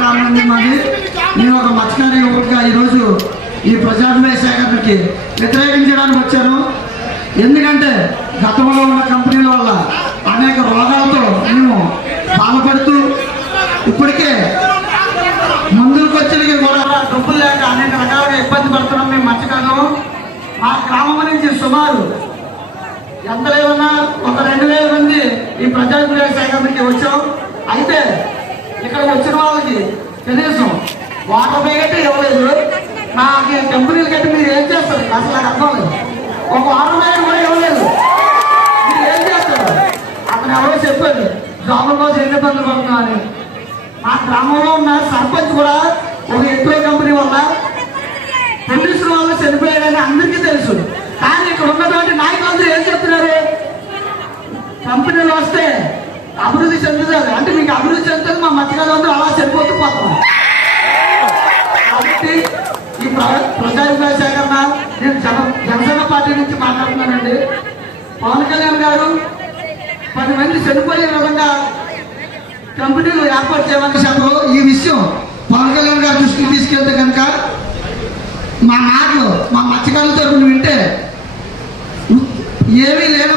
గ్రామం నుండి మాది. నేను ఒక మత్స్యకార యువకుడిగా ఈరోజు ఈ ప్రజాభిప్రాయ సేకరణకి వ్యతిరేకించడానికి వచ్చాను. ఎందుకంటే గతంలో ఉన్న కంపెనీల వల్ల అనేక రోగాలతో మేము బాధపడుతూ ఇప్పటికే మందులకు వచ్చేది కూడా డబ్బులు లేక అనేక రకాలుగా ఇబ్బంది పడుతున్నాం. మేము మత్స్యకారులు మా గ్రామం నుంచి సుమారు ఎంత లేదన్నా ఒక 2000 మంది ఈ ప్రజాభిప్రాయ సేకరణకి వచ్చాం. అయితే ఇక్కడ వచ్చిన వాళ్ళకి కనీసం వాటర్ బ్యాగ్ ఇవ్వలేదు. నాకు కంపెనీలు కట్టి మీరు ఏం చేస్తారు అసలు నాకు అర్థం లేదు. ఒక వాటర్ బ్యాగ్ కూడా ఇవ్వలేదు. మీరు ఏం చేస్తారు? అతను ఎవరో చెప్పారు జాబుల కోసం ఎన్ని ఇబ్బందులు పడుతున్నా అని. మా గ్రామంలో ఉన్న సర్పంచ్ కూడా ఒక ఎక్కువ కంపెనీ వల్ల ప్రొడ్యూసర్ వాళ్ళు చనిపోయారని అందరికీ తెలుసు. కానీ ఇక్కడ ఉన్నటువంటి నాయకులందరూ ఏం చెప్తున్నారు? కంపెనీలు వస్తే అభివృద్ధి చెందుతారు అంటే మీకు అభివృద్ధి చెందుతుంది, మా మధ్యకాలందరూ అలా చనిపోతూ పోతాం. కాబట్టి ఈ ప్రజాభిప్రాయ సేకరణ నేను జనసేన పార్టీ నుంచి మాట్లాడుతున్నానండి. పవన్ కళ్యాణ్ గారు 10 మంది చనిపోయే విధంగా కంపెనీలు ఏర్పాటు చేయమని చెప్పరు. ఈ విషయం పవన్ కళ్యాణ్ గారి దృష్టికి తీసుకెళ్తే కనుక మా మాటలు మా మత్స్యకారుల తరపున వింటే ఏమీ లేక